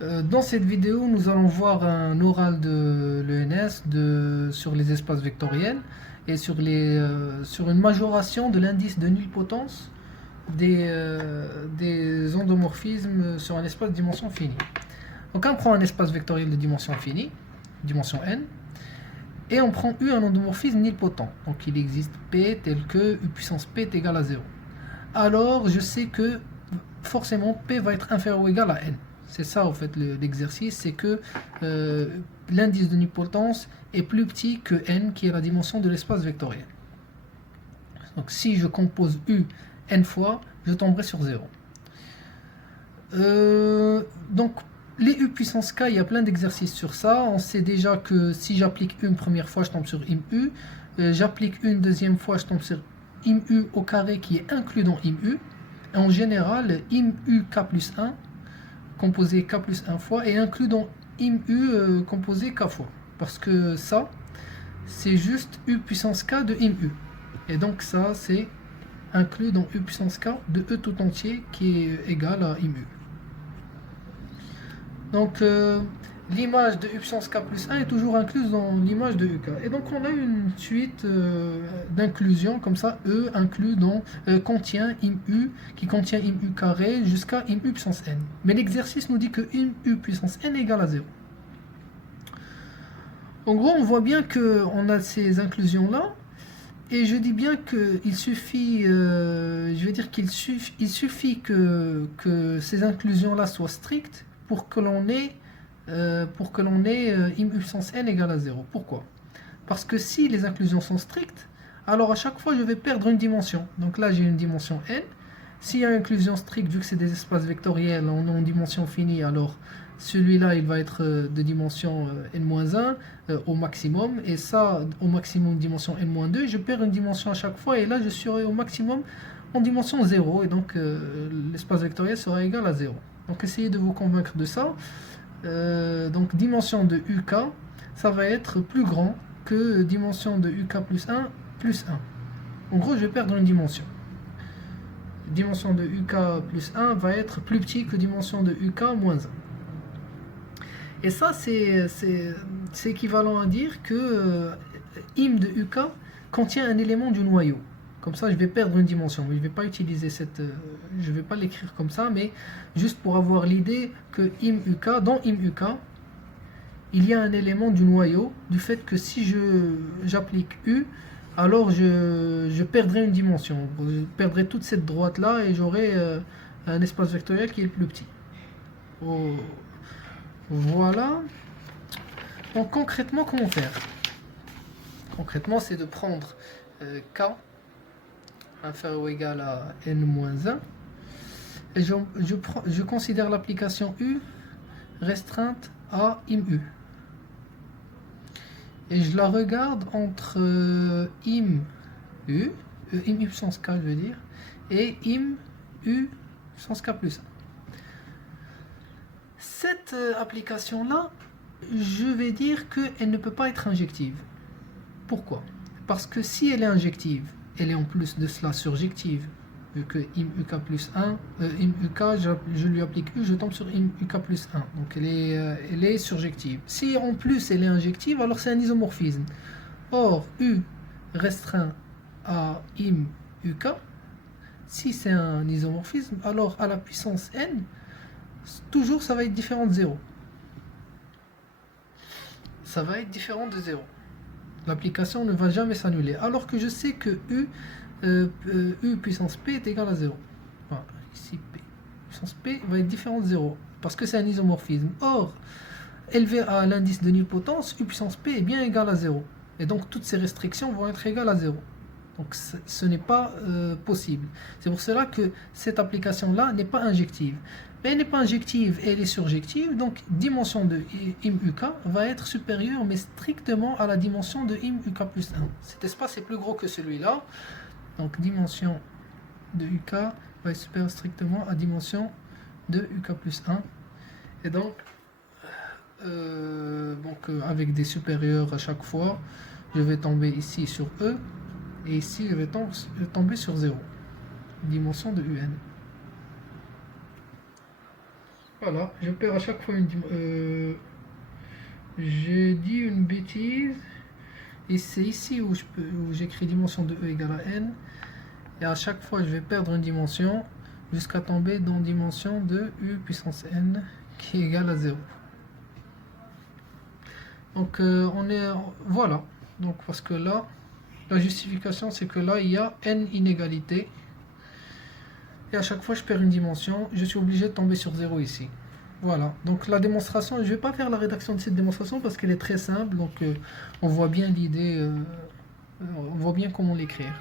Dans cette vidéo, nous allons voir un oral de l'ENS sur les espaces vectoriels et sur une majoration de l'indice de nilpotence des endomorphismes sur un espace de dimension finie. Donc on prend un espace vectoriel de dimension finie, dimension n, et on prend U un endomorphisme nilpotent. Donc il existe P tel que U puissance P est égal à 0. Alors je sais que forcément P va être inférieur ou égal à n. C'est ça en fait l'exercice, c'est que l'indice de nilpotence est plus petit que n, qui est la dimension de l'espace vectoriel. Donc si je compose U n fois, je tomberai sur 0. Donc les U puissance k, il y a plein d'exercices sur ça. On sait déjà que si j'applique une première fois, je tombe sur im u. J'applique une deuxième fois, je tombe sur im u au carré qui est inclus dans im u. Et en général, im u k plus 1, composé k plus 1 fois, est inclus dans im u composé k fois. Parce que ça, c'est juste u puissance k de im u. Et donc ça, c'est inclus dans u puissance k de e tout entier qui est égal à im u. Donc l'image de u puissance k plus 1 est toujours incluse dans l'image de uk. Et donc on a une suite d'inclusion comme ça. E inclus dans contient im u qui contient im u carré jusqu'à im u puissance n. Mais l'exercice nous dit que im u puissance n est égal à 0. En gros, on voit bien qu'on a ces inclusions-là. Et je dis bien qu'il suffit, je veux dire qu'il suffit que ces inclusions-là soient strictes pour que l'on ait im puissance n égale à 0. Pourquoi? Parce que si les inclusions sont strictes, alors à chaque fois je vais perdre une dimension. Donc là j'ai une dimension n. S'il y a une inclusion stricte, vu que c'est des espaces vectoriels en dimension finie, alors celui-là il va être de dimension n-1 au maximum, et ça au maximum dimension n-2, je perds une dimension à chaque fois, et là je serai au maximum en dimension 0, et donc l'espace vectoriel sera égal à 0. Donc essayez de vous convaincre de ça. Donc dimension de UK, ça va être plus grand que dimension de UK plus 1 plus 1. En gros, je vais perdre une dimension. Dimension de UK plus 1 va être plus petit que dimension de UK moins 1. Et ça, c'est équivalent à dire que im de UK contient un élément du noyau. Comme ça, je vais perdre une dimension. Mais je ne vais pas utiliser je vais pas l'écrire comme ça, mais juste pour avoir l'idée que im UK, dans im UK, il y a un élément du noyau, du fait que si j'applique U, alors je perdrai une dimension. Je perdrai toute cette droite-là et j'aurai un espace vectoriel qui est plus petit. Oh, voilà. Donc concrètement, comment faire? Concrètement, c'est de prendre K inférieur ou égal à n-1, et je considère l'application U restreinte à im U. Et je la regarde entre im U, im U puissance K, je veux dire, et im U puissance K plus 1. Cette application-là, je vais dire qu'elle ne peut pas être injective. Pourquoi? Parce que si elle est injective, elle est en plus de cela surjective. Vu que im uk plus 1, im uk, je lui applique u, je tombe sur im uk plus 1. Donc elle est surjective. Si en plus elle est injective, alors c'est un isomorphisme. Or, u restreint à im uk, si c'est un isomorphisme, alors à la puissance n, toujours ça va être différent de 0. Ça va être différent de 0. L'application ne va jamais s'annuler. Alors que je sais que U puissance P est égal à 0. Voilà, ici P. Puissance P va être différent de 0. Parce que c'est un isomorphisme. Or, élevé à l'indice de nilpotence, U puissance P est bien égal à 0. Et donc toutes ces restrictions vont être égales à 0. Donc ce n'est pas possible. C'est pour cela que cette application-là n'est pas injective. Mais elle n'est pas injective et elle est surjective, donc dimension de im uk va être supérieure, mais strictement à la dimension de im uk plus 1. Cet espace est plus gros que celui-là, donc dimension de uk va être supérieure strictement à dimension de uk plus 1. Et donc, avec des supérieurs à chaque fois, je vais tomber ici sur E, et ici je vais tomber sur 0, dimension de un. Voilà, je perds à chaque fois une dimension. J'ai dit une bêtise. Et c'est ici où où j'écris dimension de E égale à n. Et à chaque fois, je vais perdre une dimension jusqu'à tomber dans dimension de U puissance n qui est égale à 0. Donc, voilà. Donc, parce que là, la justification, c'est que là, il y a n inégalités. Et à chaque fois, je perds une dimension. Je suis obligé de tomber sur 0 ici. Voilà, donc la démonstration, je ne vais pas faire la rédaction de cette démonstration parce qu'elle est très simple, donc on voit bien l'idée, on voit bien comment l'écrire.